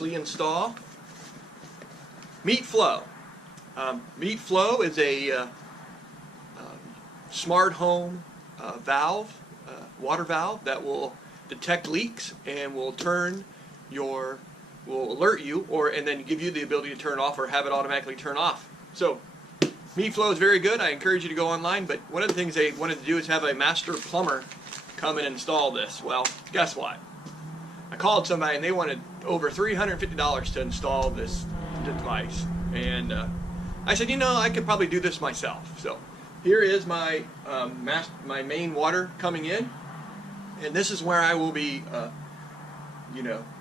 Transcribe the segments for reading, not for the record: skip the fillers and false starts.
Install Meet FLO. Meet FLO is a smart home valve, water valve that will detect leaks and will alert you, and then give you the ability to turn off or have it automatically turn off. So Meet FLO is very good. I encourage you to go online, but one of the things they wanted to do is have a master plumber come and install this. Well, guess what? I called somebody and they wanted over $350 to install this device, and I said, you know, I could probably do this myself. So here is my my main water coming in, and this is where I will be,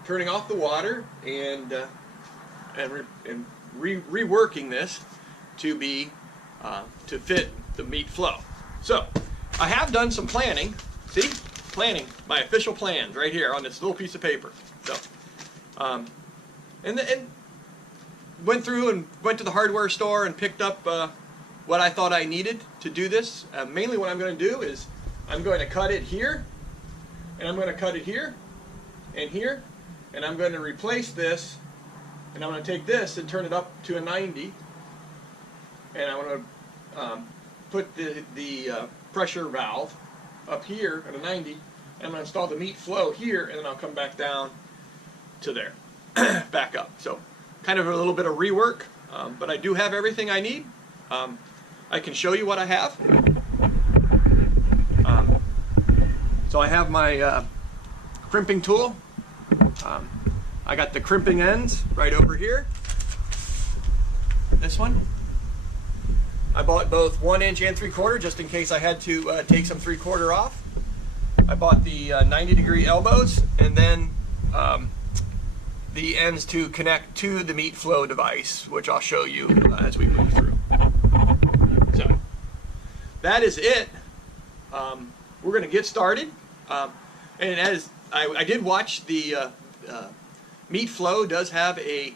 turning off the water and reworking this to be to fit the Meet FLO. So I have done some planning. See? Planning, my official plans right here on this little piece of paper. So, and went through and went to the hardware store and picked up what I thought I needed to do this. Mainly what I'm going to do is I'm going to cut it here, and I'm going to cut it here, and here, and I'm going to replace this, and I'm going to take this and turn it up to a 90, and I'm going to put the pressure valve up here at a 90, and I'm going to install the Meet FLO here, and then I'll come back down to there, back up. So kind of a little bit of rework, but I do have everything I need. I can show you what I have. So I have my crimping tool. I got the crimping ends right over here. This one. I bought both 1 inch and 3/4 just in case I had to take some 3/4 off. I bought the 90-degree elbows, and then the ends to connect to the Meet FLO device, which I'll show you as we move through. So that is it. We're going to get started. And as I did watch, the Meet FLO does have a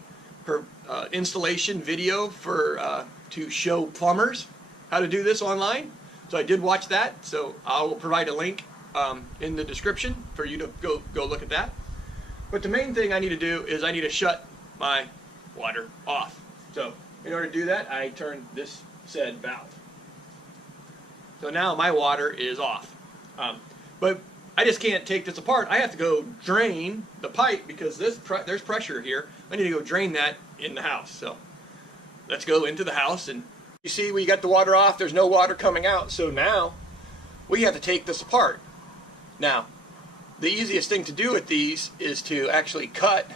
installation video for to show plumbers how to do this online. So I did watch that, so I will provide a link in the description for you to go look at that. But the main thing I need to do is I need to shut my water off. So in order to do that, I turn this said valve. So now my water is off. But I just can't take this apart. I have to go drain the pipe because there's pressure here. I need to go drain that in the house. So let's go into the house, and you see we got the water off. There's no water coming out. So now we have to take this apart. Now, the easiest thing to do with these is to actually cut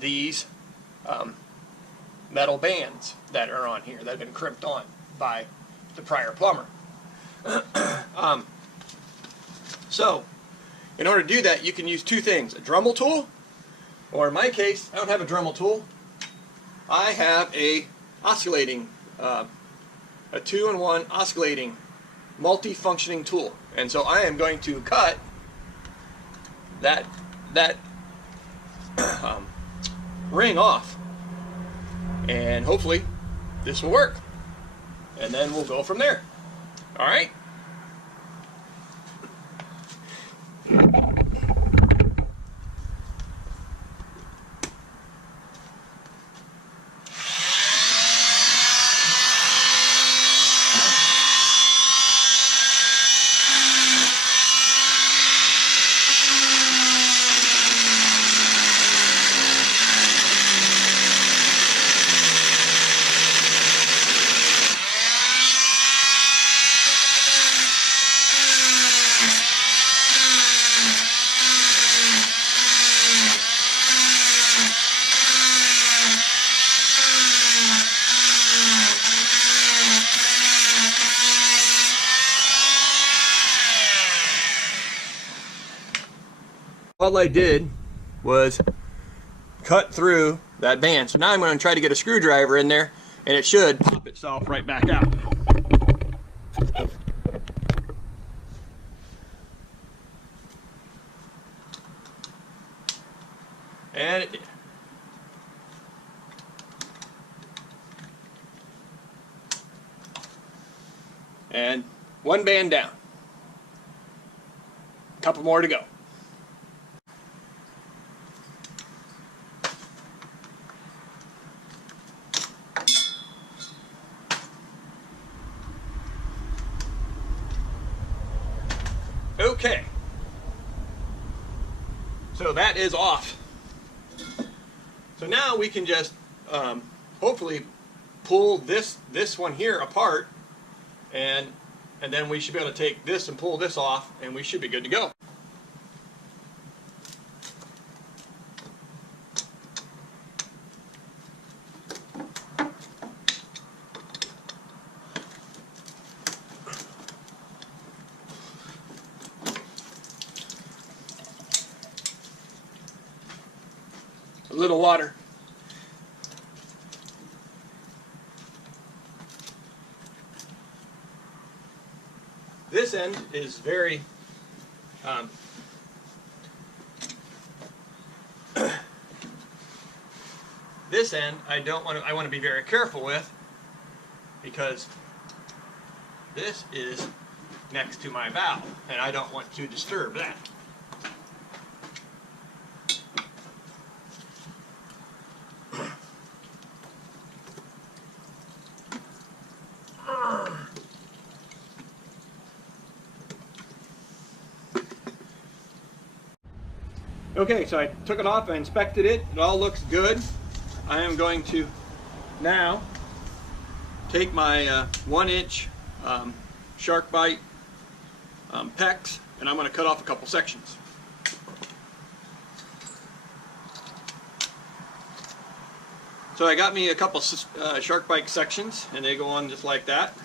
these metal bands that are on here that have been crimped on by the prior plumber. So in order to do that, you can use two things: a Dremel tool, or in my case, I don't have a Dremel tool. I have a oscillating, a 2-in-1 oscillating multi-functioning tool, and so I am going to cut that ring off, and hopefully this will work, and then we'll go from there. All right. All I did was cut through that band. So now I'm going to try to get a screwdriver in there, and it should pop itself right back out. And it did. And one band down. A couple more to go. Okay, so that is off. So now we can just hopefully pull this one here apart, and then we should be able to take this and pull this off, and we should be good to go. A little water. This end is very this end I want to be very careful with, because this is next to my valve and I don't want to disturb that. Okay, so I took it off, I inspected it, it all looks good. I am going to now take my 1-inch shark bite PEX, and I'm going to cut off a couple sections. So I got me a couple shark bite sections, and they go on just like that.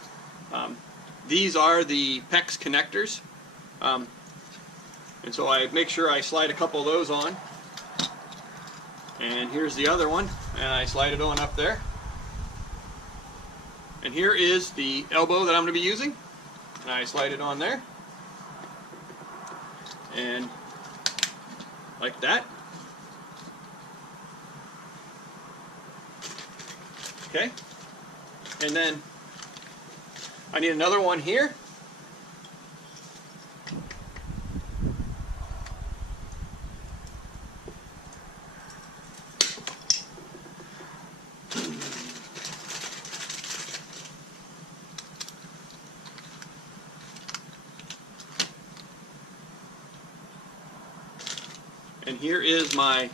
These are the PEX connectors. And so I make sure I slide a couple of those on. And here's the other one, and I slide it on up there. And here is the elbow that I'm going to be using. And I slide it on there. And like that. Okay. And then I need another one here. And here is my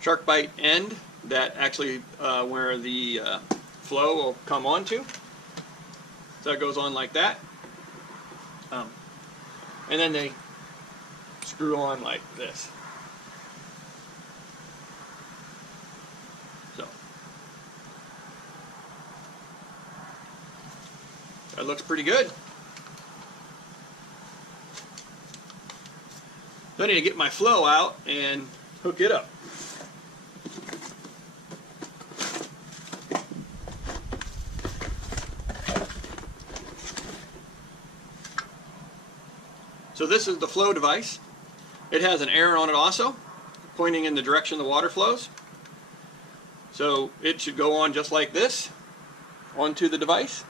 shark bite end that actually where the flow will come onto. So it goes on like that. And then they screw on like this. So that looks pretty good. So I need to get my flow out and hook it up. So this is the flow device. It has an arrow on it also, pointing in the direction the water flows. So it should go on just like this, onto the device.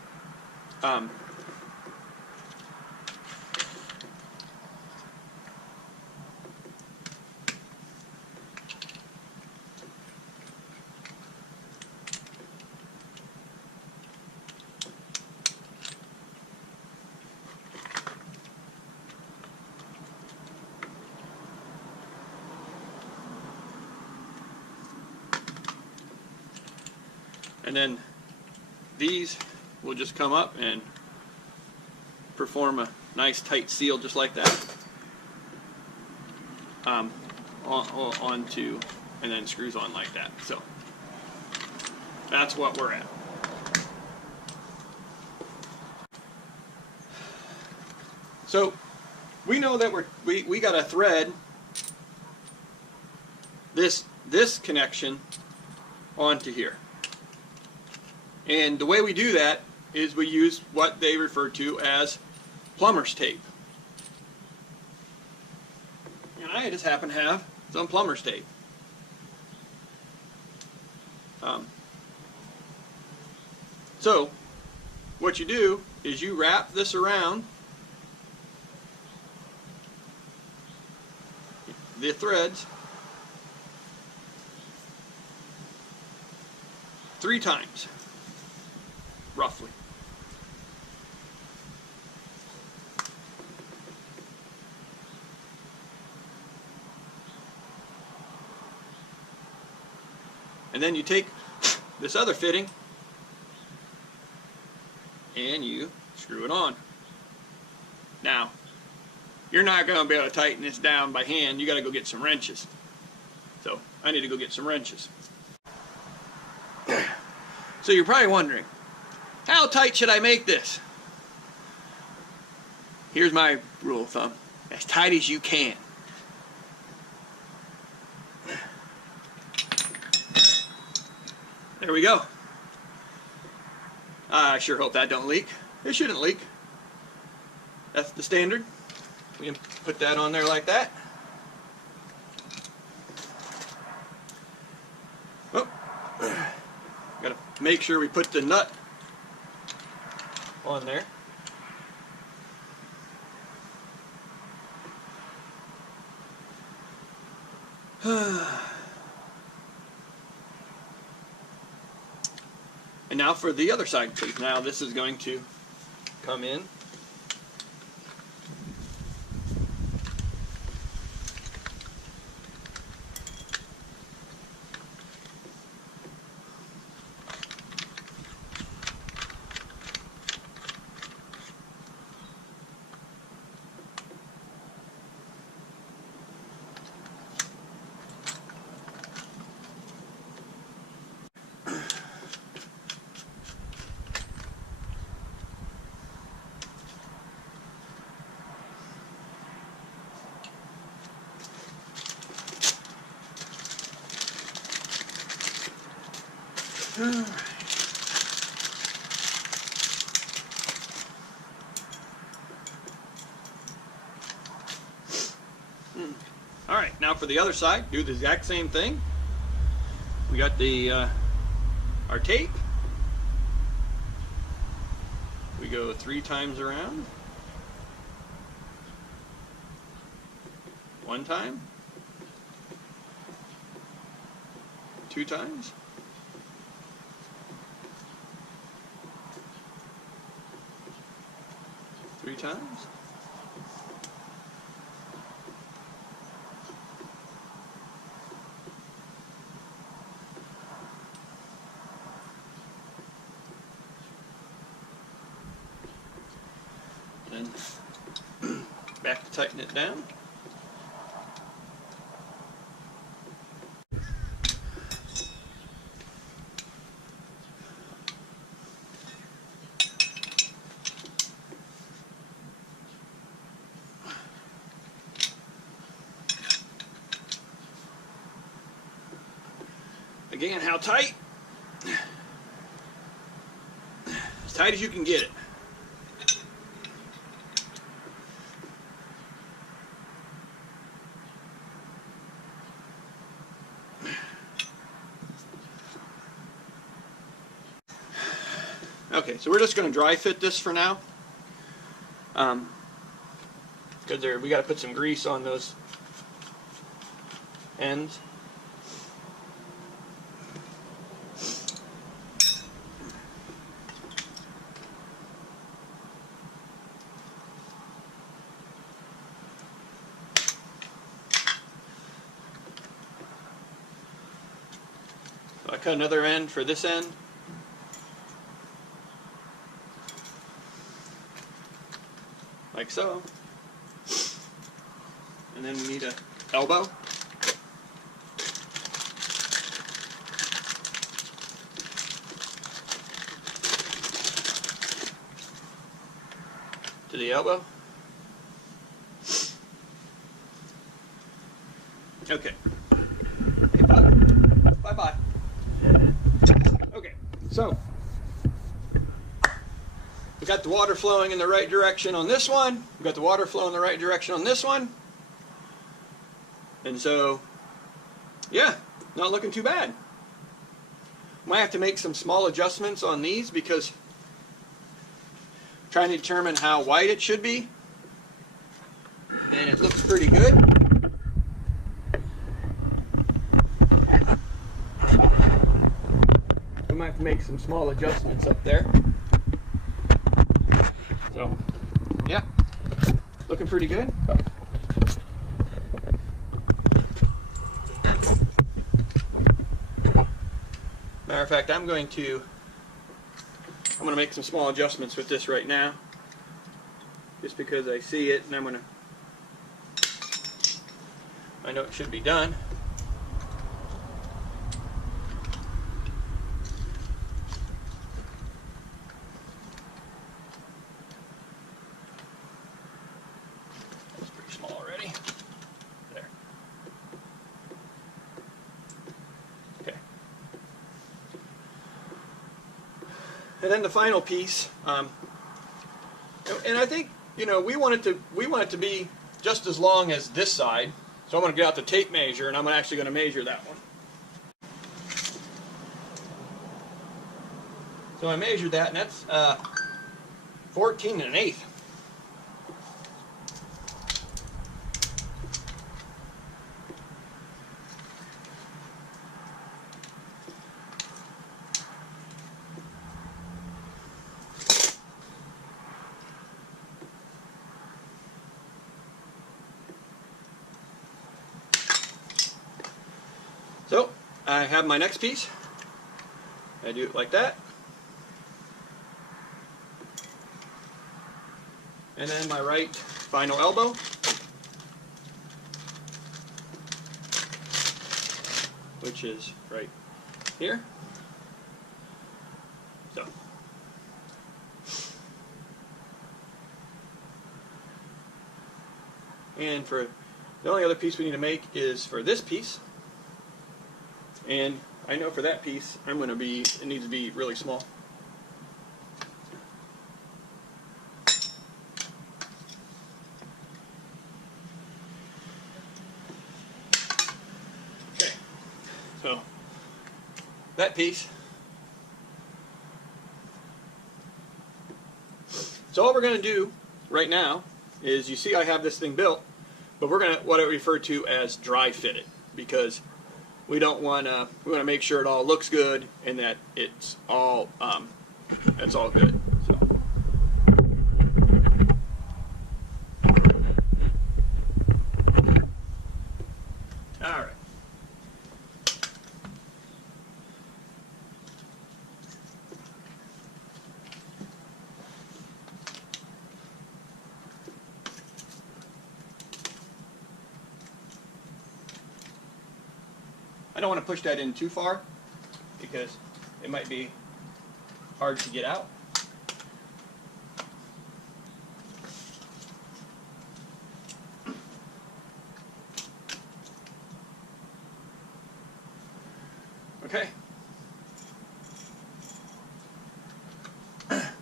And then these will just come up and perform a nice tight seal just like that onto, and then screws on like that. So that's what we're at. So we know that we got to thread this connection onto here. And the way we do that is we use what they refer to as plumber's tape. And I just happen to have some plumber's tape. So what you do is you wrap this around the threads 3 times. Roughly. And then you take this other fitting and you screw it on. Now, you're not going to be able to tighten this down by hand. You got to go get some wrenches. So I need to go get some wrenches. So you're probably wondering, how tight should I make this? Here's my rule of thumb: as tight as you can. There we go. I sure hope that don't leak. It shouldn't leak. That's the standard. We can put that on there like that. Oh, gotta make sure we put the nut on there. And now for the other side, please. Now this is going to come in. All right, now for the other side, do the exact same thing. We got the our tape. We go 3 times around. 1 time. 2 times. 3 times. Then back to tighten it down. Again, how tight? As tight as you can get it. Okay, so we're just going to dry fit this for now. Because we got to put some grease on those ends. So I cut another end for this end. Like so. And then we need an elbow. To the elbow. Okay. Hey, bud. Bye-bye. Okay, so we got the water flowing in the right direction on this one. We got the water flowing in the right direction on this one. And so, yeah, not looking too bad. Might have to make some small adjustments on these because I'm trying to determine how wide it should be. And it looks pretty good. We might have to make some small adjustments up there. So, yeah, looking pretty good. matter of fact, I'm going to make some small adjustments with this right now, just because I see it, and I know it should be done. That's pretty small already. There. Okay. And then the final piece, and I think, you know, we want it to be just as long as this side. So I'm going to get out the tape measure, and I'm actually going to measure that one. So I measured that, and that's 14 1/8. So I have my next piece. I do it like that. And then my right final elbow. Which is right here. So. And for the only other piece we need to make is for this piece. And I know for that piece, it needs to be really small. Okay, so that piece. So all we're going to do right now is, you see I have this thing built, but we're going to what I refer to as dry fit it, because we don't want to. We want to make sure it all looks good and that it's all good. So. All right. I don't want to push that in too far because it might be hard to get out. Okay.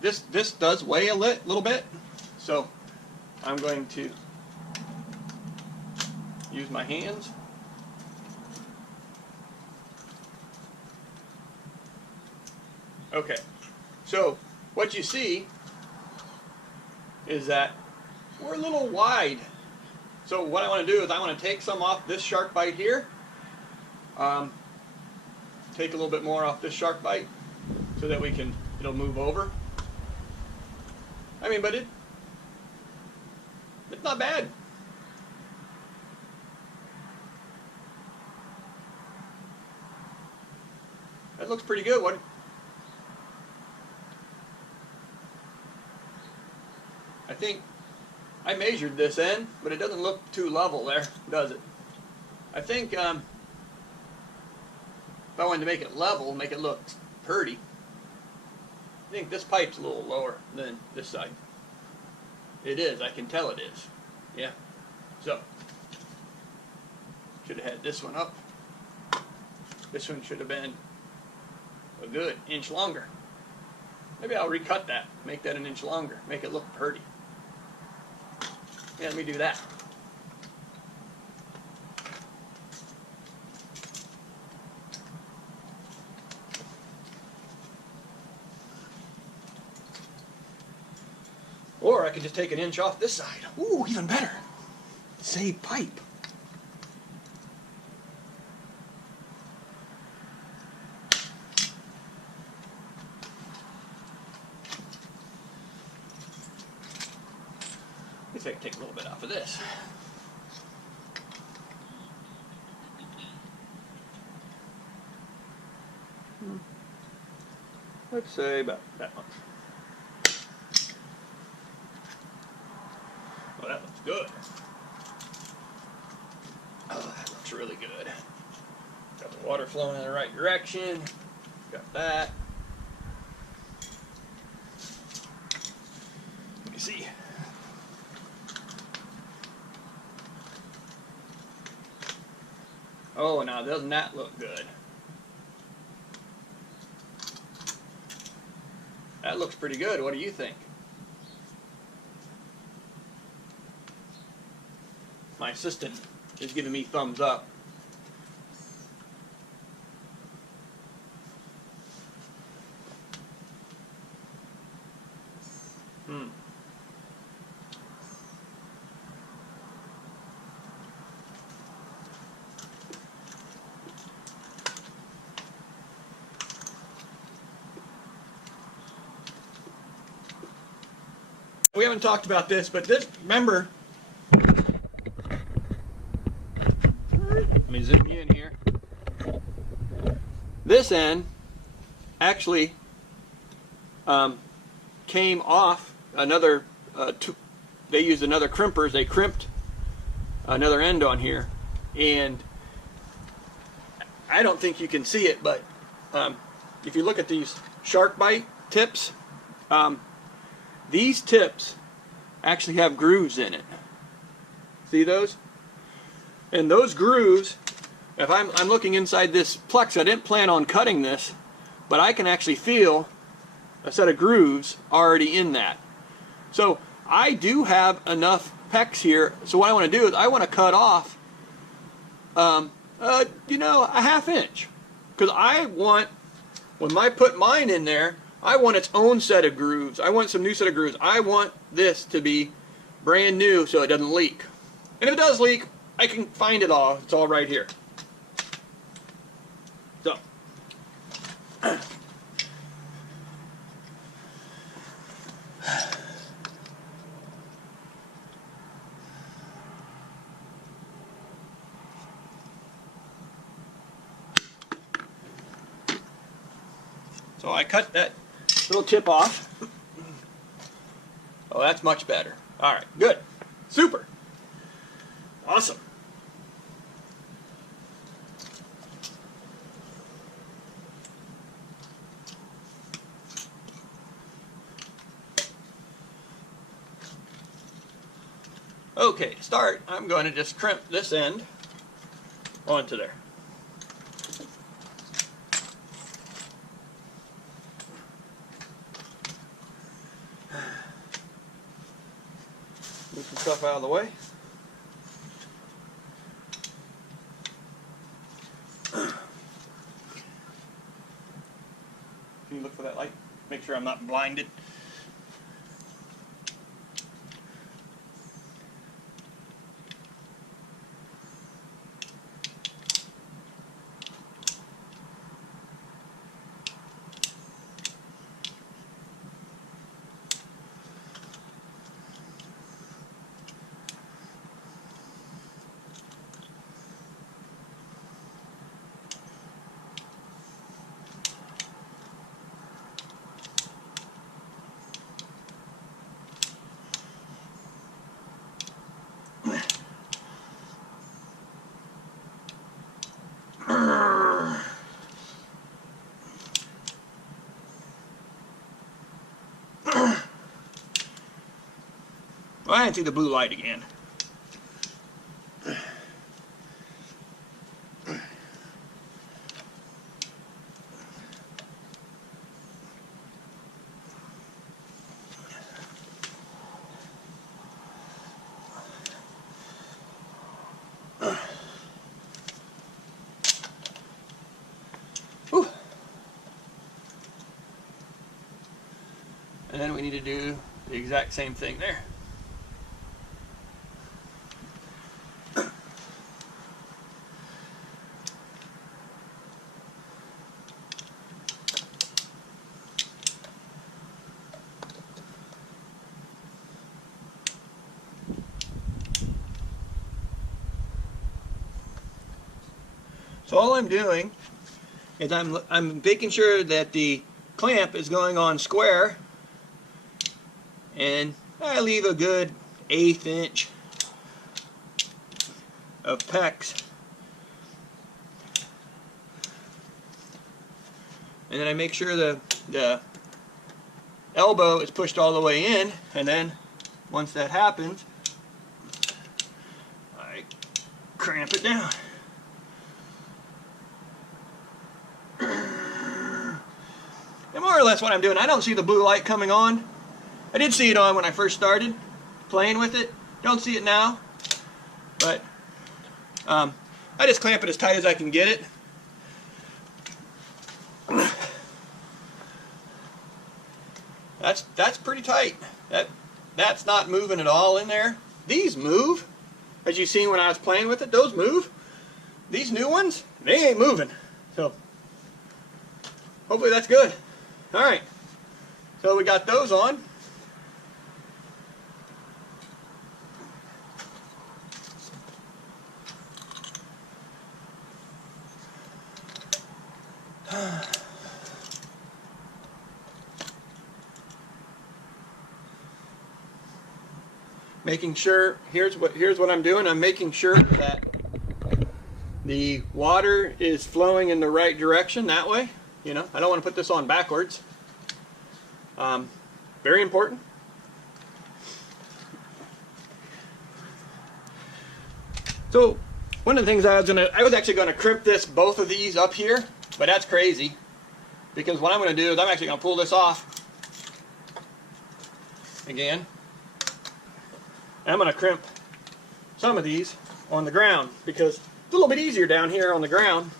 This does weigh a little bit, so I'm going to use my hands. Okay, so what you see is that we're a little wide. So what I want to do is I want to take some off this shark bite here. Take a little bit more off this shark bite so that it'll move over. I mean, but it's not bad. That looks pretty good. I think I measured this end, but it doesn't look too level there, does it? I think if I wanted to make it level, make it look pretty, I think this pipe's a little lower than this side. It is, I can tell it is. Yeah. So, should have had this one up. This one should have been a good inch longer. Maybe I'll recut that, make that an inch longer, make it look pretty. Yeah, let me do that. Or I could just take an inch off this side. Ooh, even better. Save pipe. I guess I can take a little bit off of this. Let's say about that much. Oh, that looks good. Oh, that looks really good. Got the water flowing in the right direction. Got that. Let me see. Oh, now doesn't that look good? That looks pretty good. What do you think? My assistant is giving me thumbs up. We haven't talked about this, but this, remember, let me zoom you in here. This end actually came off another, they used another crimpers, they crimped another end on here, and I don't think you can see it, but if you look at these shark bite tips, these tips actually have grooves in it. See those? And those grooves, if I'm looking inside this Plex, I didn't plan on cutting this, but I can actually feel a set of grooves already in that. So I do have enough pecs here, so what I want to do is I want to cut off you know, a ½ inch, because I want, when I put mine in there, I want its own set of grooves. I want some new set of grooves. I want this to be brand new so it doesn't leak. And if it does leak, I can find it all. It's all right here. So, so I cut that little tip off. Oh, that's much better. All right, good. Super. Awesome. Okay, to start, I'm going to just crimp this end onto there. Move some stuff out of the way. Can you look for that light? Make sure I'm not blinded. Well, I didn't see the blue light again. Whew. And then we need to do the exact same thing there. So all I'm doing is I'm making sure that the clamp is going on square, and I leave a good 1/8 inch of PEX, and then I make sure the elbow is pushed all the way in, and then once that happens, I cramp it down. And more or less what I'm doing, I don't see the blue light coming on. I did see it on when I first started playing with it. Don't see it now. But I just clamp it as tight as I can get it. That's pretty tight. That's not moving at all in there. These move, as you seen when I was playing with it. Those move. These new ones, they ain't moving. So hopefully that's good. All right. So we got those on. Making sure, here's what I'm doing. I'm making sure that the water is flowing in the right direction, that way. You know, I don't want to put this on backwards. Very important. So one of the things I was actually going to crimp both of these up here, but that's crazy, because what I'm going to do is I'm actually going to pull this off again. I'm going to crimp some of these on the ground, because it's a little bit easier down here on the ground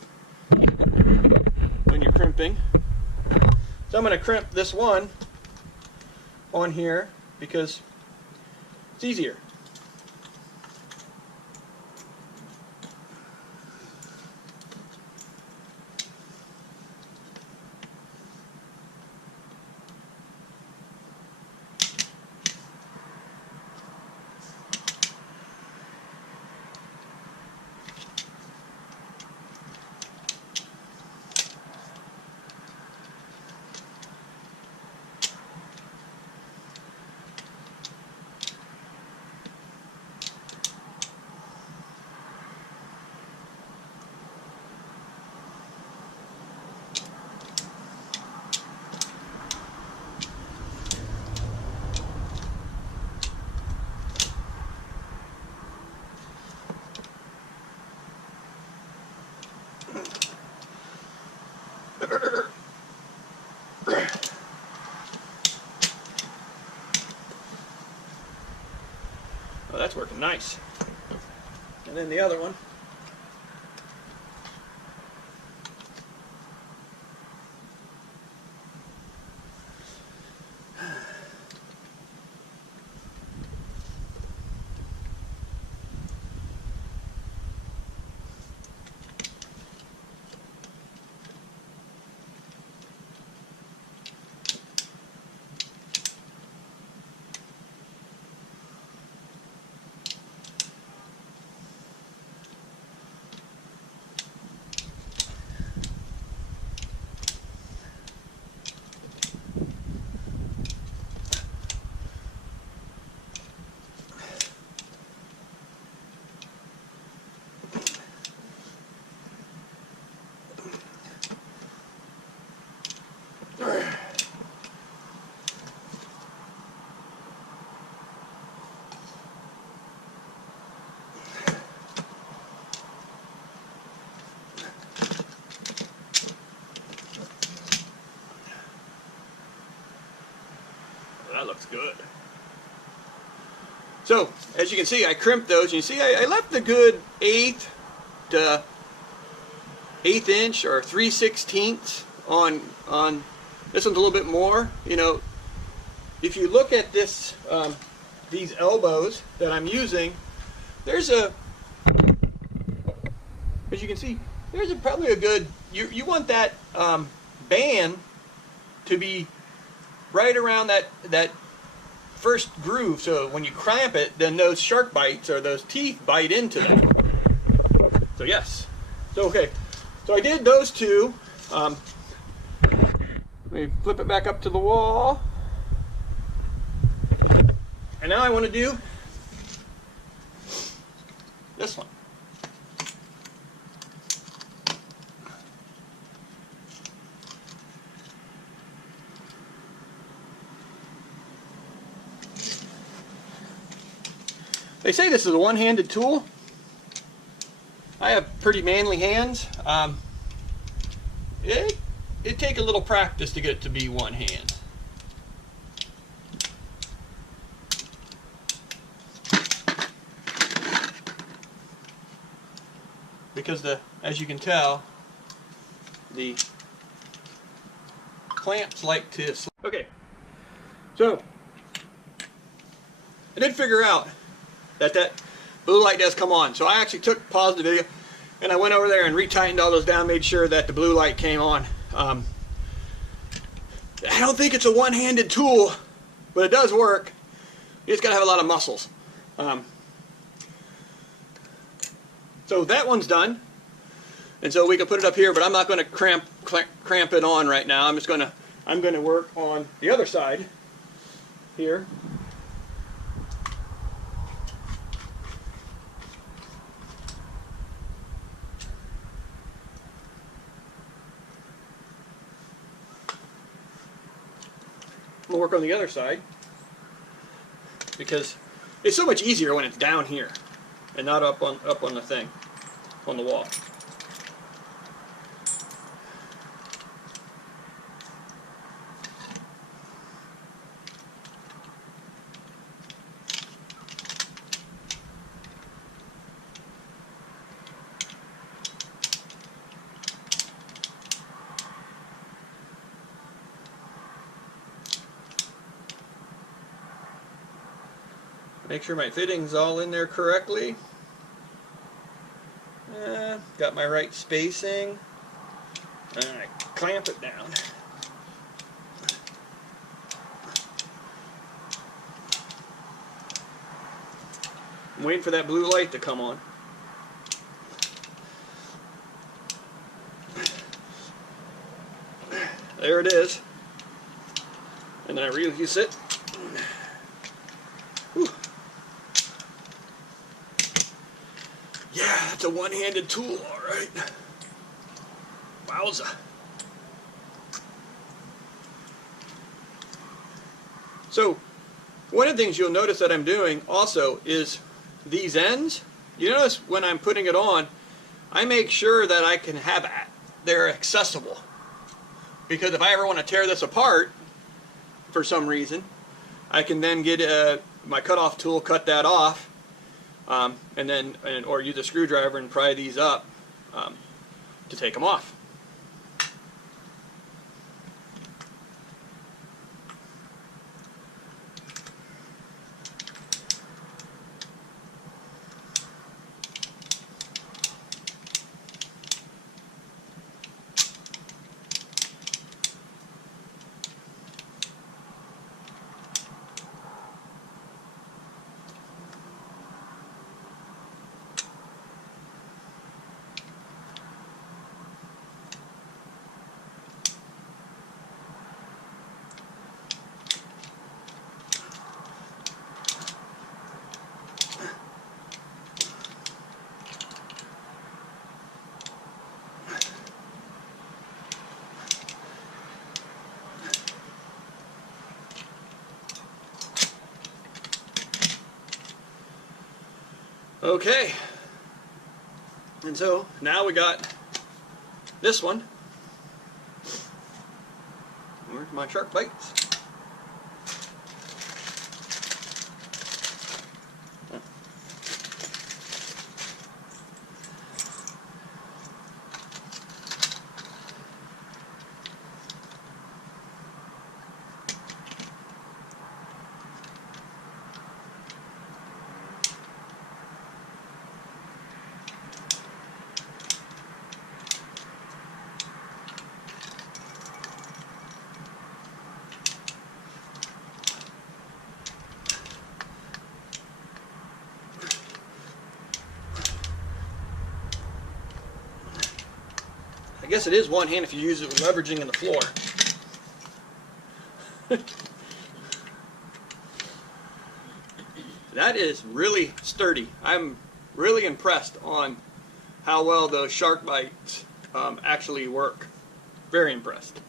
when you're crimping. So I'm going to crimp this one on here because it's easier. Oh, that's working nice. And then the other one. That looks good. So, as you can see, I crimped those. You see, I left the good 1/8 to 1/8 inch or 3/16 on this one's a little bit more. You know, if you look at this, these elbows that I'm using, there's as you can see, there's probably a good. You want that band to be right around that first groove, so when you clamp it, then those shark bites or those teeth bite into that. So yes. So okay. So I did those two. Let me flip it back up to the wall. And now I want to do this one. They say this is a one-handed tool. I have pretty manly hands. It'd take a little practice to get it to be one hand. Because as you can tell, the clamps like to slip. Okay, so I did figure out that blue light does come on. So I actually paused the video and I went over there and retightened all those down, made sure that the blue light came on. I don't think it's a one-handed tool, but it does work. You just gotta have a lot of muscles. So that one's done, and so we can put it up here, but I'm not going to cramp it on right now. I'm going to work on the other side here. I'm going to work on the other side because it's so much easier when it's down here and not up on the thing, on the wall. Make sure my fitting's all in there correctly. Got my right spacing. And I clamp it down. I'm waiting for that blue light to come on. There it is. And then I release it. Whew. Yeah, that's a one-handed tool, all right. Wowza. So, one of the things you'll notice that I'm doing also is these ends. You notice when I'm putting it on, I make sure that I can have they're accessible. Because if I ever want to tear this apart for some reason, I can then get my cutoff tool, cut that off, or use a screwdriver and pry these up to take them off. Okay, and so now we got this one. Where's my sharp bites? I guess it is one hand if you use it with leveraging in the floor. That is really sturdy. I'm really impressed on how well those shark bites actually work. Very impressed.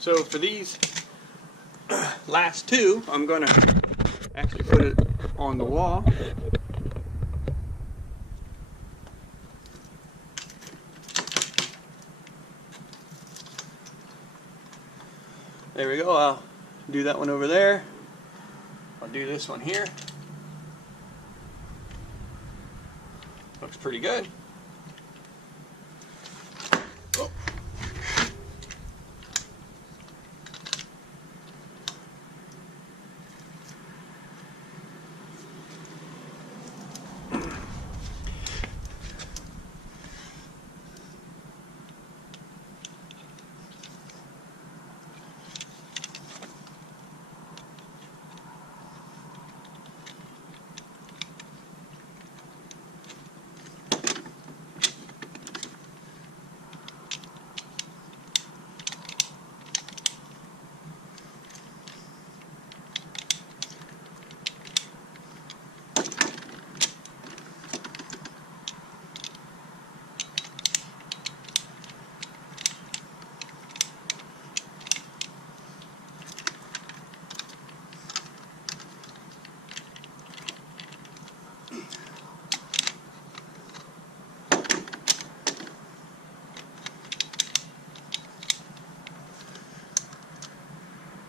So for these last two, I'm going to actually put it on the wall. There we go. I'll do that one over there. I'll do this one here. Looks pretty good. Oh.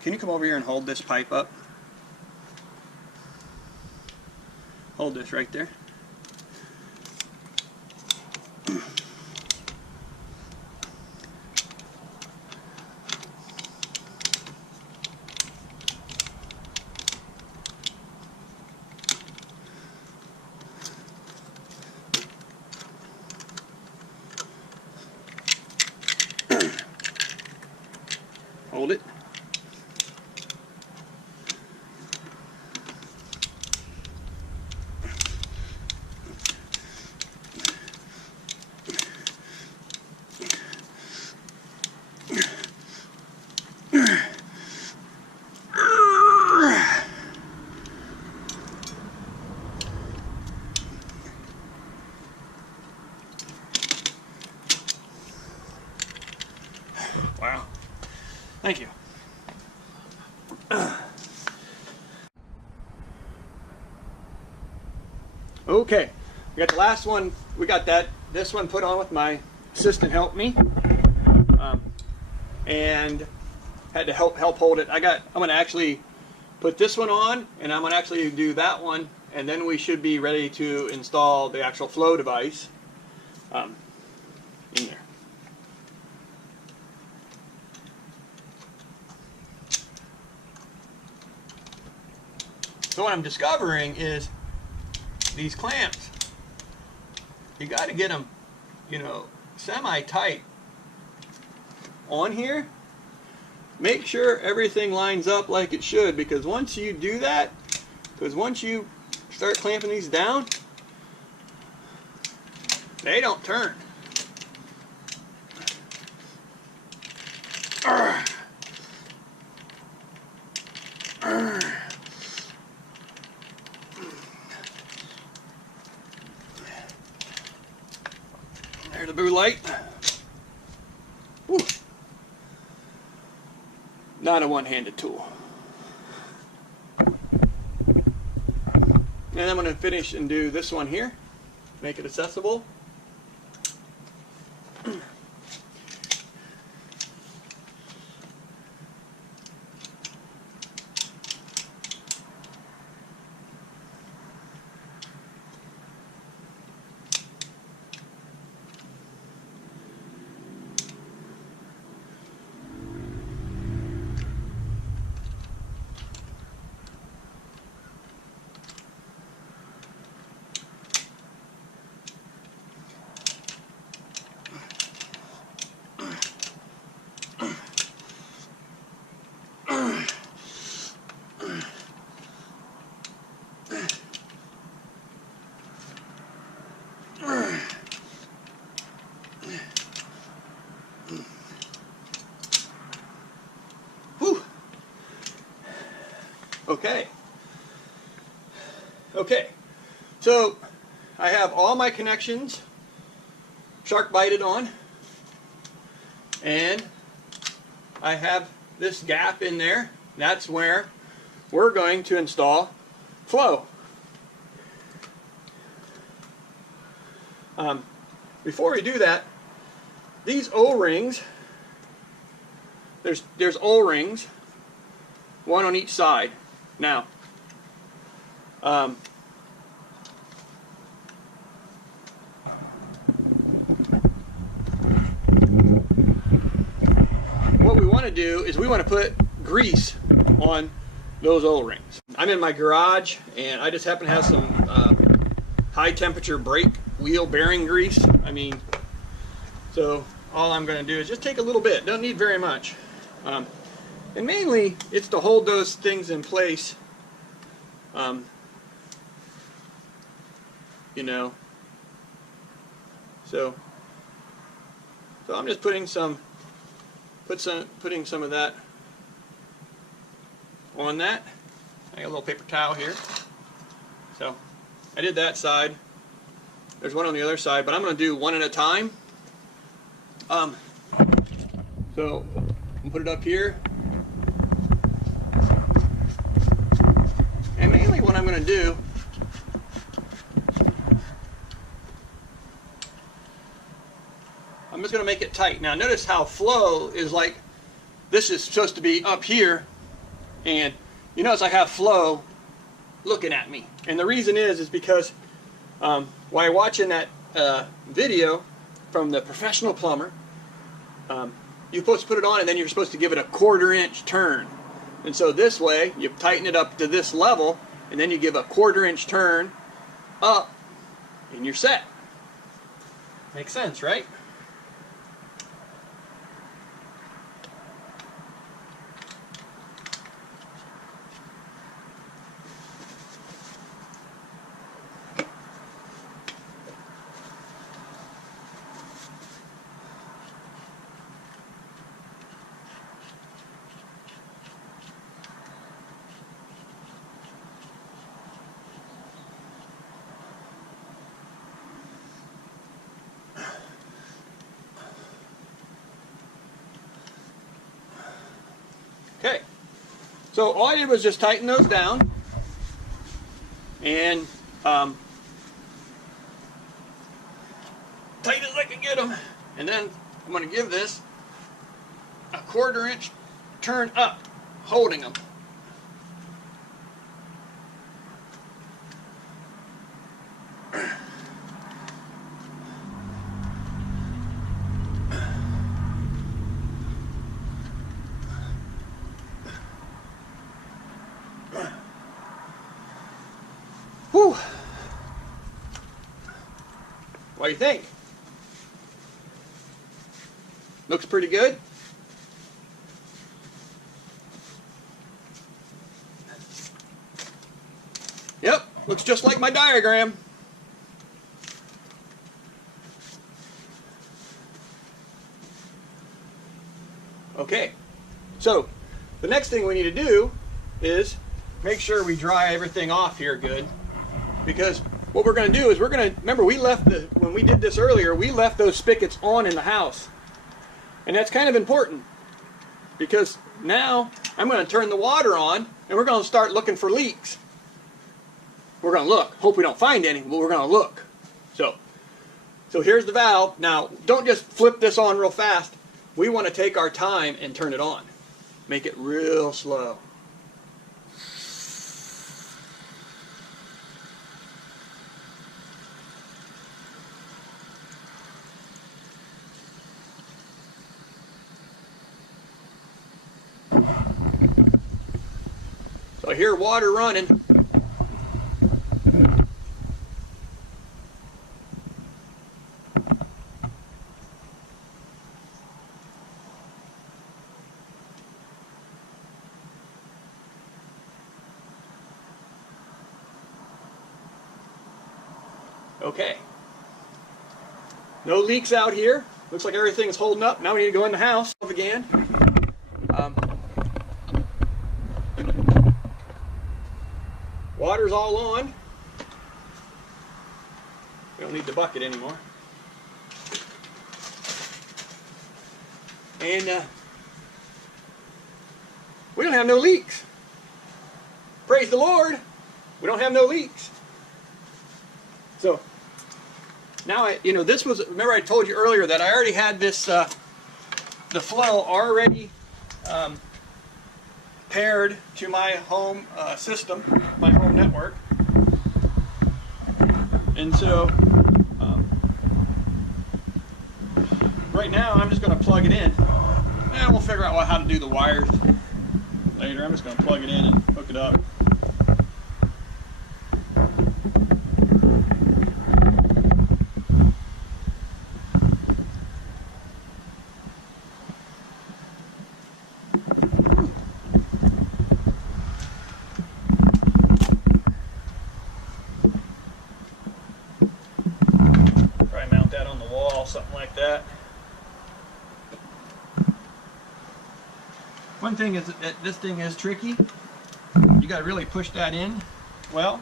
Can you come over here and hold this pipe up? Hold this right there. Hold it. Wow. Thank you. Okay, we got the last one. We got this one put on with my assistant helped me, and had to help hold it. I'm going to actually put this one on, and I'm going to actually do that one, and then we should be ready to install the actual flow device in there. So what I'm discovering is these clamps, you got to get them, semi-tight on here. Make sure everything lines up like it should, because once you do that, once you start clamping these down, they don't turn. There's the blue light. Whew. Not a one-handed tool. And I'm going to finish and do this one here. Make it accessible. Okay. Okay. So I have all my connections shark bited on, and I have this gap in there. That's where we're going to install FLO. Before we do that, these O-rings, there's O-rings, one on each side. Now, what we want to do is we want to put grease on those O-rings. I'm in my garage and I just happen to have some high temperature brake wheel bearing grease. So all I'm going to do is just take a little bit, don't need very much. And mainly it's to hold those things in place, you know. So I'm just putting some of that on that. I got a little paper towel here. So I did that side. There's one on the other side, but I'm going to do one at a time. So I'll put it up here. And mainly what I'm going to do, I'm just going to make it tight. Now notice how FLO is like, this is supposed to be up here, and you notice I have FLO looking at me. And the reason is because while you're watching that video from the professional plumber, you're supposed to put it on and then you're supposed to give it a 1/4 inch turn. And so this way, you tighten it up to this level, and then you give a 1/4 inch turn up, and you're set. Makes sense, right? Okay, so all I did was just tighten those down, and tight as I can get them, and then I'm going to give this a 1/4 inch turn up, holding them. Whew. What do you think? Looks pretty good? Yep, looks just like my diagram. Okay, so the next thing we need to do is make sure we dry everything off here good. Because what we're going to do is remember when we did this earlier, we left those spigots on in the house. And that's kind of important, because now I'm going to turn the water on and we're going to start looking for leaks. We're going to look. Hope we don't find any, but we're going to look. So here's the valve. Now, don't just flip this on real fast. We want to take our time and turn it on. Make it real slow. So I hear water running. Okay. No leaks out here. Looks like everything's holding up. Now we need to go in the house again. water's all on. We don't need the bucket anymore. And we don't have no leaks. Praise the Lord, we don't have no leaks. So now, this was, remember I told you earlier that I already had this, the flow already paired to my home system, my home network. And so, right now I'm just going to plug it in. And we'll figure out how to do the wires later. I'm just going to plug it in and hook it up. Probably mount that on the wall, something like that. One thing is that this thing is tricky. You got to really push that in well.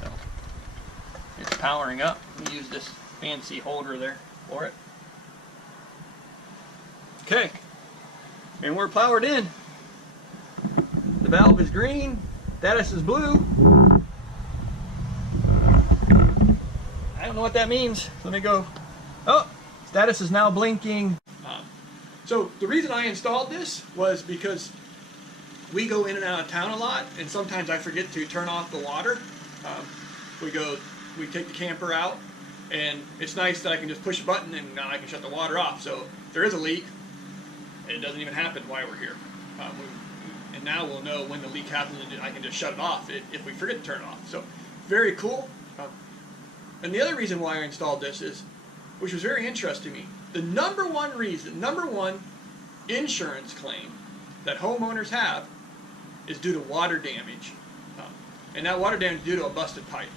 So, it's powering up. We use this fancy holder there for it. Okay, and we're powered in. The valve is green, status is blue. I don't know what that means. Let me go. Oh, status is now blinking. So the reason I installed this was because we go in and out of town a lot, and sometimes I forget to turn off the water. We take the camper out, and it's nice that I can just push a button and now I can shut the water off. So if there is a leak, it doesn't even happen while we're here. And now we'll know when the leak happens, and I can just shut it off if we forget to turn it off. So very cool. And the other reason why I installed this is, which was very interesting to me, the number one insurance claim that homeowners have is due to water damage. And that water damage is due to a busted pipe.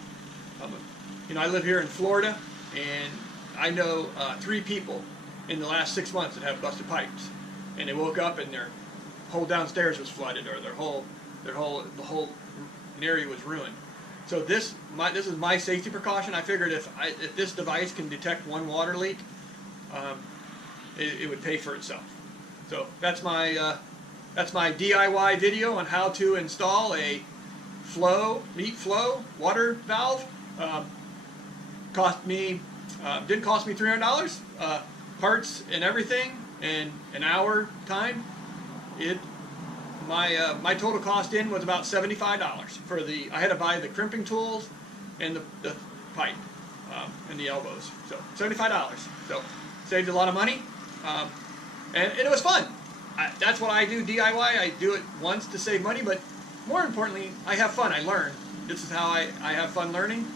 I live here in Florida, and I know 3 people in the last 6 months that have busted pipes. And they woke up and their whole downstairs was flooded, or the whole area was ruined. So this is my safety precaution. I figured if this device can detect one water leak, it would pay for itself. So that's my DIY video on how to install a Home Meet FLO water valve. Didn't cost me $300. Parts and everything, and an hour time. My total cost in was about $75 for I had to buy the crimping tools and the pipe and the elbows. So $75. So saved a lot of money, and it was fun. That's what I do, DIY. I do it once to save money, but more importantly, I have fun. I learn. This is how I have fun learning.